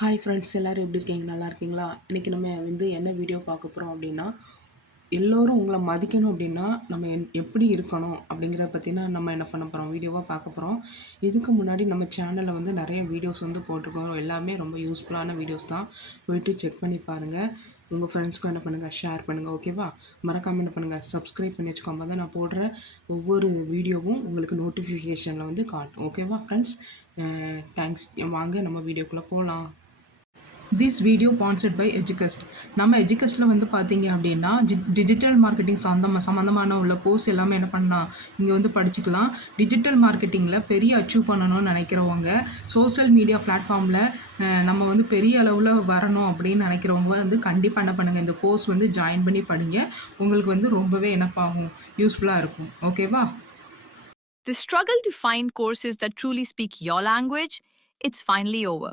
Hi friends எல்லோரும் எப்படி இருக்கீங்க? நல்லா இருக்கீங்களா? இன்றைக்கி நம்ம வந்து என்ன வீடியோ பார்க்க போகிறோம் அப்படின்னா எல்லோரும் உங்களை மதிக்கணும் அப்படின்னா நம்ம என் எப்படி இருக்கணும் அப்படிங்கிறத பற்றினா நம்ம என்ன பண்ண போகிறோம் வீடியோவாக பார்க்க போகிறோம் இதுக்கு முன்னாடி நம்ம சேனலில் வந்து நிறைய வீடியோஸ் வந்து போட்டிருக்கோம். எல்லாமே ரொம்ப யூஸ்ஃபுல்லான வீடியோஸ் தான். போயிட்டு செக் பண்ணி பாருங்கள் உங்கள் ஃப்ரெண்ட்ஸ்க்கும் என்ன பண்ணுங்கள் ஷேர் பண்ணுங்கள் ஓகேவா மறக்காமல் என்ன பண்ணுங்கள் சப்ஸ்கிரைப் பண்ணி வச்சுக்கோங்க. தான் நான் போடுற ஒவ்வொரு வீடியோவும் உங்களுக்கு நோட்டிஃபிகேஷனில் வந்து காட்டும் ஓகேவா ஃப்ரெண்ட்ஸ் தேங்க்ஸ் வாங்க நம்ம வீடியோக்குள்ளே போகலாம் this video sponsored by Edugust நம்ம எஜுகஸ்ட்டில் வந்து பார்த்தீங்க அப்படின்னா ஜி டிஜிட்டல் மார்க்கெட்டிங் சம்மந்தமாக சம்மந்தமான உள்ள கோர்ஸ் எல்லாமே என்ன பண்ணலாம்? இங்கே வந்து படிச்சுக்கலாம். டிஜிட்டல் மார்க்கெட்டிங்கில் பெரிய அச்சீவ் பண்ணணும்னு நினைக்கிறவங்க சோசியல் மீடியா பிளாட்ஃபார்மில் நம்ம வந்து பெரிய அளவில் வரணும் அப்படின்னு நினைக்கிறவங்க வந்து கண்டிப்பாக என்ன பண்ணுங்கள் இந்த கோர்ஸ் வந்து ஜாயின் பண்ணி படிங்க. உங்களுக்கு வந்து ரொம்பவே என்னப்பாகும்? யூஸ்ஃபுல்லாக இருக்கும். ஓகேவா The struggle to find courses that truly speak your language, it's finally over.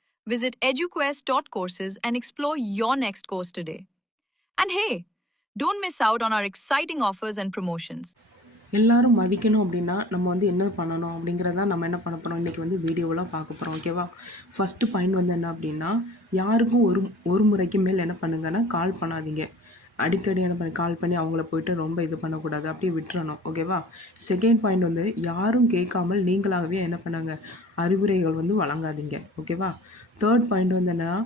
Visit eduquest.courses and explore your next course today. And hey, don't miss out on our exciting offers and promotions. எல்லாரும் மதிக்கணும் அப்படின்னா நம்ம வந்து என்ன பண்ணணும் அப்படிங்கிறத நம்ம என்ன பண்ண போகிறோம் இன்றைக்கி வந்து வீடியோவெலாம் பார்க்க போகிறோம் ஓகேவா ஃபஸ்ட்டு பாயிண்ட் வந்து என்ன அப்படின்னா யாருக்கும் ஒரு ஒரு முறைக்கு மேல் என்ன பண்ணுங்கன்னா கால் பண்ணாதீங்க அடிக்கடி என்ன பண்ணி கால் பண்ணி அவங்கள போயிட்டு ரொம்ப இது பண்ணக்கூடாது அப்படியே விட்டுறணும் ஓகேவா செகண்ட் பாயிண்ட் வந்து யாரும் கேட்காமல் நீங்களாகவே என்ன பண்ணாங்க? அறிவுரைகள் வந்து வழங்காதீங்க ஓகேவா தேர்ட் பாயிண்ட் வந்து என்னென்னா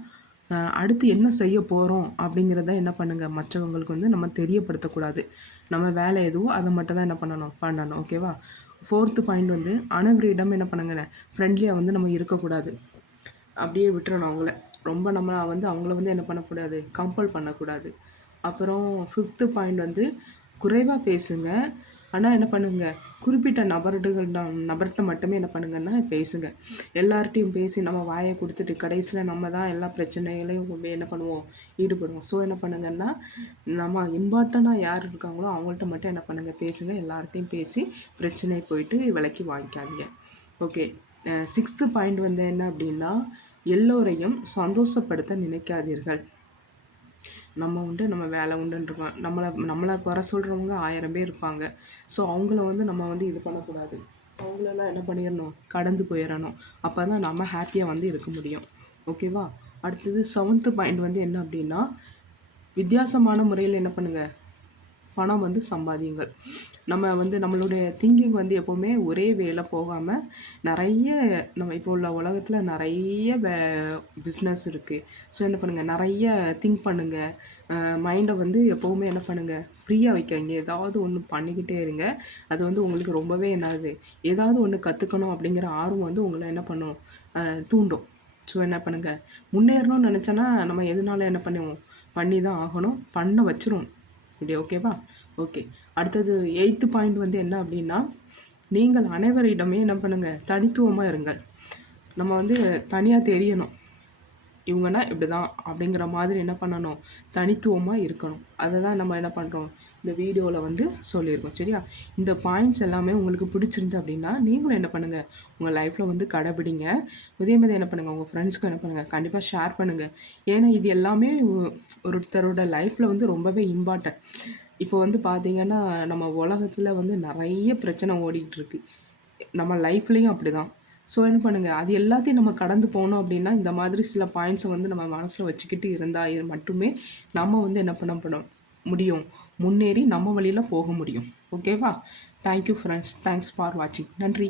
அடுத்து என்ன செய்ய போகிறோம் அப்படிங்கிறத என்ன பண்ணுங்கள் மற்றவங்களுக்கு வந்து நம்ம தெரியப்படுத்தக்கூடாது. நம்ம வேலை எதுவோ அதை மட்டும் தான் என்ன பண்ணணும்? பண்ணணும் ஓகேவா ஃபோர்த்து பாயிண்ட் வந்து அனைவரிடம் என்ன பண்ணுங்க ஃப்ரெண்ட்லியாக வந்து நம்ம இருக்கக்கூடாது. அப்படியே விட்டுறணும் அவங்கள. ரொம்ப நம்மளை வந்து அவங்கள வந்து என்ன பண்ணக்கூடாது? கம்பல் பண்ணக்கூடாது. அப்புறம் ஃபிஃப்த்து பாயிண்ட் வந்து குறைவாக பேசுங்க. ஆனால் என்ன பண்ணுங்கள் குறிப்பிட்ட நபர்கள் நபர்கிட்ட மட்டுமே என்ன பண்ணுங்கன்னா பேசுங்க. எல்லார்ட்டையும் பேசி நம்ம வாயை கொடுத்துட்டு கடைசியில் நம்ம தான் எல்லா பிரச்சனைகளையும் என்ன பண்ணுவோம்? ஈடுபடுவோம். ஸோ என்ன பண்ணுங்கன்னா நம்ம இம்பார்ட்டனாக யார் இருக்காங்களோ அவங்கள்ட்ட மட்டும் என்ன பண்ணுங்கள் பேசுங்க. எல்லார்ட்டையும் பேசி பிரச்சனை போயிட்டு விலைக்கு வாங்கிக்காதீங்க. ஓகே சிக்ஸ்த்து பாயிண்ட் வந்து என்ன அப்படின்னா எல்லோரையும் சந்தோஷப்படுத்த நினைக்காதீர்கள். நம்ம உண்டு நம்ம வேலை உண்டுன்னு இருக்கோம். நம்மளை நம்மளை குறை சொல்கிறவங்க ஆயிரம் பேர் இருப்பாங்க. ஸோ அவங்கள வந்து நம்ம வந்து இது பண்ணக்கூடாது. அவங்களெல்லாம் என்ன பண்ணிடணும் கடந்து போயிடணும் அப்போ தான் நம்ம ஹாப்பியாக வந்து இருக்க முடியும். ஓகேவா அடுத்தது செவன்த்து பாயிண்ட் வந்து என்ன அப்படின்னா வித்தியாசமான முறையில் என்ன பண்ணுங்கள் பணம் வந்து சம்பாதியுங்கள். நம்ம வந்து நம்மளுடைய திங்கிங் வந்து எப்போவுமே ஒரே வேலை போகாமல் நிறைய நம்ம இப்போ உள்ள உலகத்தில் நிறைய பிஸ்னஸ் இருக்குது ஸோ என்ன பண்ணுங்கள் நிறைய திங்க் பண்ணுங்கள் மைண்டை வந்து எப்போவுமே என்ன பண்ணுங்கள் ஃப்ரீயாக வைக்காங்க ஏதாவது ஒன்று பண்ணிக்கிட்டே இருங்க. அது வந்து உங்களுக்கு ரொம்பவே என்னது? ஏதாவது ஒன்று கற்றுக்கணும் அப்படிங்கிற ஆர்வம் வந்து உங்களை என்ன பண்ணும்? தூண்டும். ஸோ என்ன பண்ணுங்கள் முன்னேறணும்னு நினச்சோன்னா நம்ம எதனால என்ன பண்ணுவோம்? பண்ணி தான் ஆகணும். பண்ண வச்சிரும் இப்படி ஓகேவா ஓகே அடுத்தது எயித்து பாயிண்ட் வந்து என்ன அப்படின்னா நீங்கள் அனைவரிடமே என்ன பண்ணுங்கள் தனித்துவமாக இருங்கள். நம்ம வந்து தனியாக தெரியணும். இவங்கன்னா இப்படி தான் அப்படிங்கிற மாதிரி என்ன பண்ணணும்? தனித்துவமாக இருக்கணும். அதை தான் நம்ம என்ன பண்ணுறோம் இந்த வீடியோவில் வந்து சொல்லியிருக்கோம் சரியா? இந்த பாயிண்ட்ஸ் எல்லாமே உங்களுக்கு பிடிச்சிருந்து அப்படின்னா நீங்களும் என்ன பண்ணுங்கள் உங்கள் லைஃப்பில் வந்து கடைபிடிங்க. இதே மாதிரி என்ன பண்ணுங்கள் உங்கள் ஃப்ரெண்ட்ஸ்க்கும் என்ன பண்ணுங்கள் கண்டிப்பாக ஷேர் பண்ணுங்கள் ஏன்னா இது எல்லாமே ஒருத்தரோட லைஃப்பில் வந்து ரொம்பவே இம்பார்ட்டன்ட் இப்போ வந்து பார்த்திங்கன்னா நம்ம உலகத்தில் வந்து நிறைய பிரச்சனை ஓடிட்டுருக்கு நம்ம லைஃப்லேயும் அப்படி தான் ஸோ என்ன பண்ணுங்கள் அது எல்லாத்தையும் நம்ம கடந்து போனோம் அப்படின்னா இந்த மாதிரி சில பாயிண்ட்ஸை வந்து நம்ம மனசில் வச்சுக்கிட்டு இருந்தால் மட்டுமே நம்ம வந்து என்ன பண்ண பண்ணோம் முடியும். முன்னேறி நம்ம வழியில் போக முடியும். ஓகேவா தேங்க்யூ ஃப்ரெண்ட்ஸ் தேங்க்ஸ் ஃபார் வாட்சிங் நன்றி.